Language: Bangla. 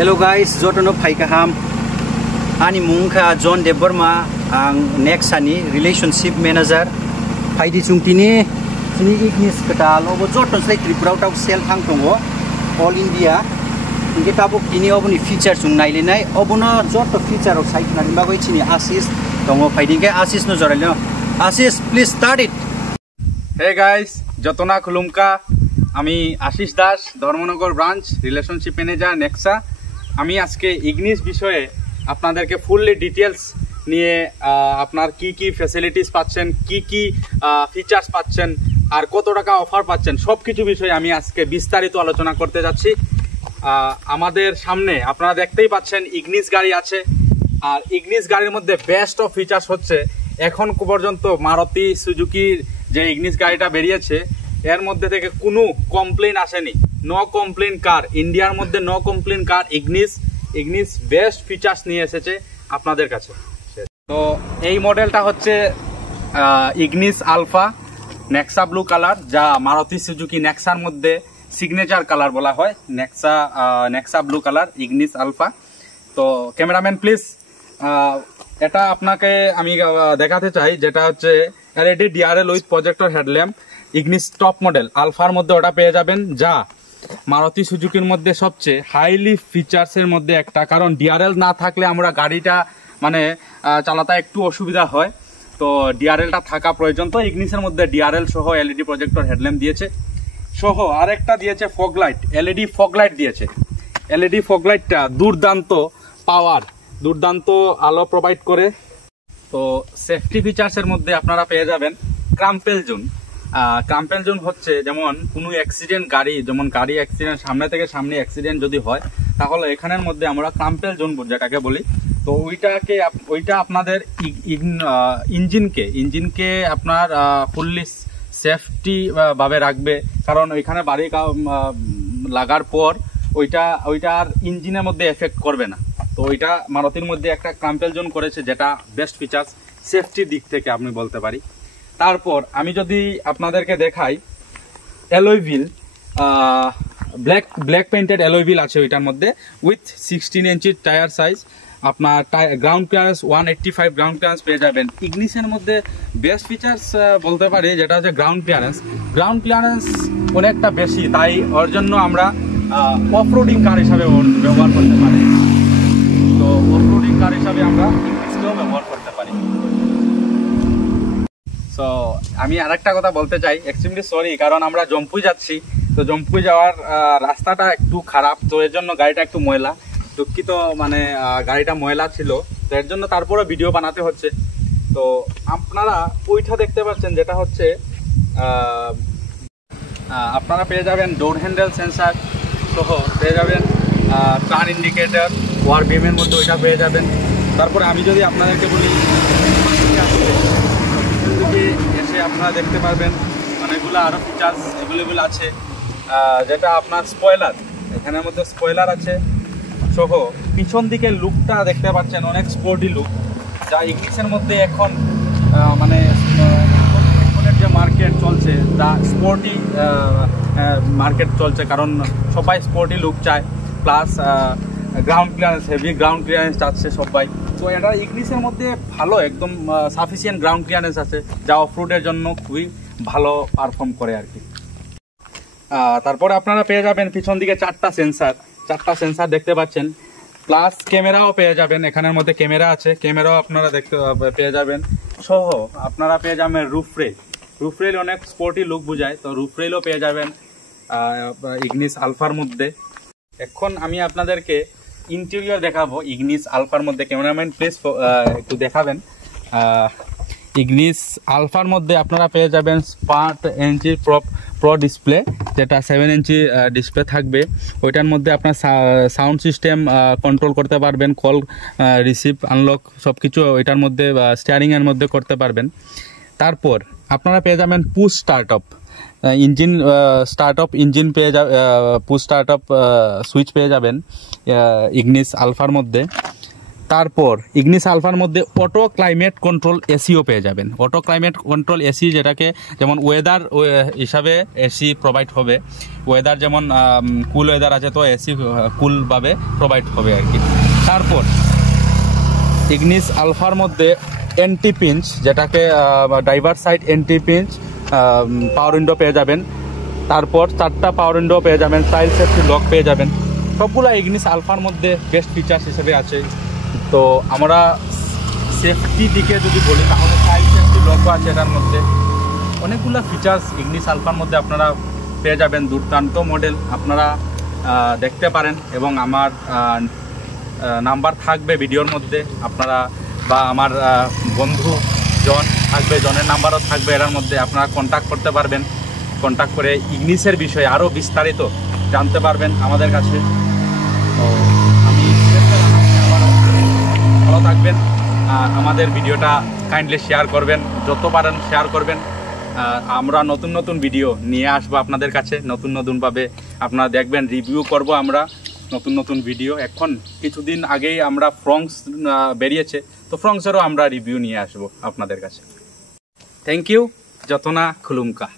Hello guys, Jotono Paikaham. Ani Mungka John De Burma ang Nexani Relationship Manager. Paidi Chungtini Sini Ignis Katal Obo Joton Slate Triprouta Self Hang Tongo All India. Kita buk ini oboni feature chung nailinai obona jot feature of site na rimba goi chini Ashish tongo paiding ke Ashish no joralno Ashish please start it. Hey guys, Jotona Kulumka আমি Ashis Das Dharmanagar branch relationship manager Nexa. আমি আজকে ইগনিস বিষয়ে আপনাদেরকে ফুললি ডিটেলস নিয়ে আপনার কি কি ফ্যাসিলিটিস পাচ্ছেন, কি কি ফিচার্স পাচ্ছেন আর কত টাকা অফার পাচ্ছেন সব কিছু বিষয়ে আমি আজকে বিস্তারিত আলোচনা করতে যাচ্ছি। আমাদের সামনে আপনারা দেখতেই পাচ্ছেন ইগনিস গাড়ি আছে। আর ইগনিস গাড়ির মধ্যে বেস্ট অফ ফিচার্স হচ্ছে এখন পর্যন্ত মারুতি সুজুকির যে ইগনিস গাড়িটা বেরিয়েছে এর মধ্যে থেকে কোনো কমপ্লেন আসেনি। নো কমপ্লেন কার, ইন্ডিয়ার মধ্যে no complain car Ignis best features নিয়ে এসেছে আপনাদের কাছে। তো এই মডেলটা হচ্ছে Ignis Alpha Nexa blue colour, যা মারুতি সুজুকি নেক্সার মধ্যে সিগনেচার কালার বলা হয়। Nexa blue colour Ignis Alpha. তো ক্যামেরাম্যান প্লিজ এটা আপনাকে আমি দেখাতে চাই, যেটা হচ্ছে LED DRL with projector headlamp Ignis top model আলফার মধ্যে ওটা পেয়ে যাবেন, যা মারুতি সুজুকির মধ্যে সবচেয়ে হাইলি ফিচার্সের মধ্যে একটা। কারণ ডিআরএল না থাকলে আমরা গাড়িটা মানে চালাতে একটু অসুবিধা হয়, তো ডিআরএলটা থাকা প্রয়োজন। তো ইগনিসের মধ্যে ডিআরএল সহ এলইডি প্রজেক্টর হেডল্যাম্প দিয়েছে, সহ আরেকটা দিয়েছে fog light, LED fog light দিয়েছে। এলইডি ফগ লাইটটা দুর্দান্ত পাওয়ার, দুর্দান্ত আলো প্রোভাইড করে। তো সেফটি ফিচার্সের মধ্যে আপনারা পেয়ে যাবেন ক্রাম্পেল জোন। ক্রাম্পেল জোন হচ্ছে যেমন কোনো অ্যাক্সিডেন্ট যেমন গাড়ি অ্যাক্সিডেন্ট সামনে থেকে সামনে অ্যাক্সিডেন্ট যদি হয় তাহলে এখানের মধ্যে আমরা ক্রাম্পেল জোন যেটাকে বলি, তো ওইটা আপনাদের ইঞ্জিনকে আপনার ফুললি সেফটি ভাবে রাখবে। কারণ ওইখানে বাড়ি লাগার পর ওইটা আর ইঞ্জিনের মধ্যে এফেক্ট করবে না। তো ওইটা মারুতির মধ্যে একটা ক্রাম্পেল জোন করেছে, যেটা বেস্ট ফিচার্স সেফটির দিক থেকে আমি বলতে পারি। তারপর আমি যদি আপনাদেরকে দেখাই alloy wheel, black painted alloy wheel আছে ওইটার মধ্যে উইথ 16 ইঞ্চি টায়ার সাইজ। আপনার গ্রাউন্ড ক্লিয়ারেন্স 185 গ্রাউন্ড ক্লিয়ারেন্স পেয়ে যাবেন। ইগনিসের মধ্যে বেস্ট ফিচার্স বলতে পারি যেটা হচ্ছে গ্রাউন্ড ক্লিয়ারেন্স অনেকটা বেশি, তাই ওর জন্য আমরা অফরোডিং কার হিসাবে ব্যবহার করতে পারি। তো অফরোডিং কার হিসাবে আমরা ইগনিসকেও ব্যবহার করতে পারি। তো আমি আরেকটা কথা বলতে চাই, এক্সট্রিমলি সরি, কারণ আমরা জম্পুই যাচ্ছি, তো জম্পুই যাওয়ার রাস্তাটা একটু খারাপ, তো এর জন্য গাড়িটা একটু ময়লা, দুঃখিত, মানে গাড়িটা ময়লা ছিল, তো এর জন্য তারপরে ভিডিও বানাতে হচ্ছে। তো আপনারা ওইটা দেখতে পাচ্ছেন, যেটা হচ্ছে আপনারা পেয়ে যাবেন ডোর হ্যান্ডেল সেন্সার সহ পেয়ে যাবেন টার্ন ইন্ডিকেটর, ওয়ার বিমের মধ্যে ওইটা পেয়ে যাবেন। তারপরে আমি যদি আপনাদেরকে বলি এসে আপনারা দেখতে পারবেন অনেকগুলো আরও ফিচার্স অ্যাভেলেবেল আছে, যেটা আপনার স্পয়লার, এখানের মধ্যে স্পয়লার আছে সহ পিছন দিকের লুকটা দেখতে পাচ্ছেন, অনেক স্পোর্টি লুক, যা ইগনিসের মধ্যে এখন মানে এখনের যে মার্কেট চলছে তা স্পোর্টি মার্কেট চলছে, কারণ সবাই স্পোর্টি লুক চায়, plus ground clearance, heavy ground clearance চাচ্ছে সবাই। তো এটা ইগনিসের মধ্যে ভালো একদম সাফিসিয়েন্ট গ্রাউন্ড ক্লিয়ারেন্স আছে, যা অফরোডের জন্য খুবই ভালো পারফর্ম করে আর কি। তারপরে আপনারা পেয়ে যাবেন পিছন দিকে চারটা সেন্সার দেখতে পাচ্ছেন, প্লাস ক্যামেরাও পেয়ে যাবেন। এখানের মধ্যে ক্যামেরা আছে, ক্যামেরাও আপনারা পেয়ে যাবেন, সহ আপনারা পেয়ে যাবেন রুফ রেল অনেক স্পোর্টি লুক বোঝায়, তো রুফ রেলও পেয়ে যাবেন ইগনিস আলফার মধ্যে। এখন আমি আপনাদেরকে ইন্টেরিয়র দেখাবো ইগনিস আলফার মধ্যে। ক্যামেরাম্যান প্লিজ একটু দেখাবেন। ইগনিস আলফার মধ্যে আপনারা পেয়ে যাবেন 5 ইঞ্চি প্রো ডিসপ্লে, যেটা 7 ইঞ্চি ডিসপ্লে থাকবে। ওইটার মধ্যে আপনার সাউন্ড সিস্টেম কন্ট্রোল করতে পারবেন, কল রিসিভ আনলক সব কিছু ওইটার মধ্যে স্টিয়ারিংয়ের মধ্যে করতে পারবেন। তারপর আপনারা পেয়ে যাবেন পুশ স্টার্টআপ ইঞ্জিন পেয়ে পুশ স্টার্টআপ সুইচ পেয়ে যাবেন ইগনিস আলফার মধ্যে। তারপর ইগনিস আলফার মধ্যে অটো ক্লাইমেট কন্ট্রোল এসিও পেয়ে যাবেন। অটো ক্লাইমেট কন্ট্রোল এসি যেটাকে যেমন ওয়েদার হিসাবে এসি প্রোভাইড হবে, ওয়েদার যেমন কুল ওয়েদার আছে তো এসি কুলভাবে প্রোভাইড হবে আর কি। তারপর ইগনিস আলফার মধ্যে এন্টি পিঞ্চ, যেটাকে ড্রাইভার সাইড এন্টি পিঞ্চ পাওয়ার উইন্ডো পেয়ে যাবেন। তারপর 4টা পাওয়ার উইন্ডো পেয়ে যাবেন, চাইল্ড সেফটি লক পেয়ে যাবেন। সবগুলো ইগনিস আলফার মধ্যে বেস্ট ফিচার্স হিসেবে আছে। তো আমরা সেফটি দিকে যদি বলি তাহলে চাইল্ড সেফটি লকও আছে এটার মধ্যে। অনেকগুলো ফিচার্স ইগনিস আলফার মধ্যে আপনারা পেয়ে যাবেন। দুর্দান্ত মডেল, আপনারা দেখতে পারেন এবং আমার নাম্বার থাকবে ভিডিওর মধ্যে, আপনারা বা আমার বন্ধু জন থাকবে, জনের নাম্বারও থাকবে এটার মধ্যে, আপনারা কন্ট্যাক্ট করতে পারবেন। কন্ট্যাক্ট করে ইগনিসের বিষয়ে আরও বিস্তারিত জানতে পারবেন আমাদের কাছে। তো আমি ভালো থাকবেন, আমাদের ভিডিওটা কাইন্ডলি শেয়ার করবেন, যত পারেন শেয়ার করবেন। আমরা নতুন নতুন ভিডিও নিয়ে আসবো আপনাদের কাছে, নতুন নতুনভাবে আপনারা দেখবেন, রিভিউ করব আমরা নতুন নতুন ভিডিও। এখন কিছুদিন আগেই আমরা ফ্রংস বেরিয়েছে, তো ফ্রংসেরও আমরা রিভিউ নিয়ে আসবো আপনাদের কাছে। থ্যাংক ইউ, যতনা খুলুমকা।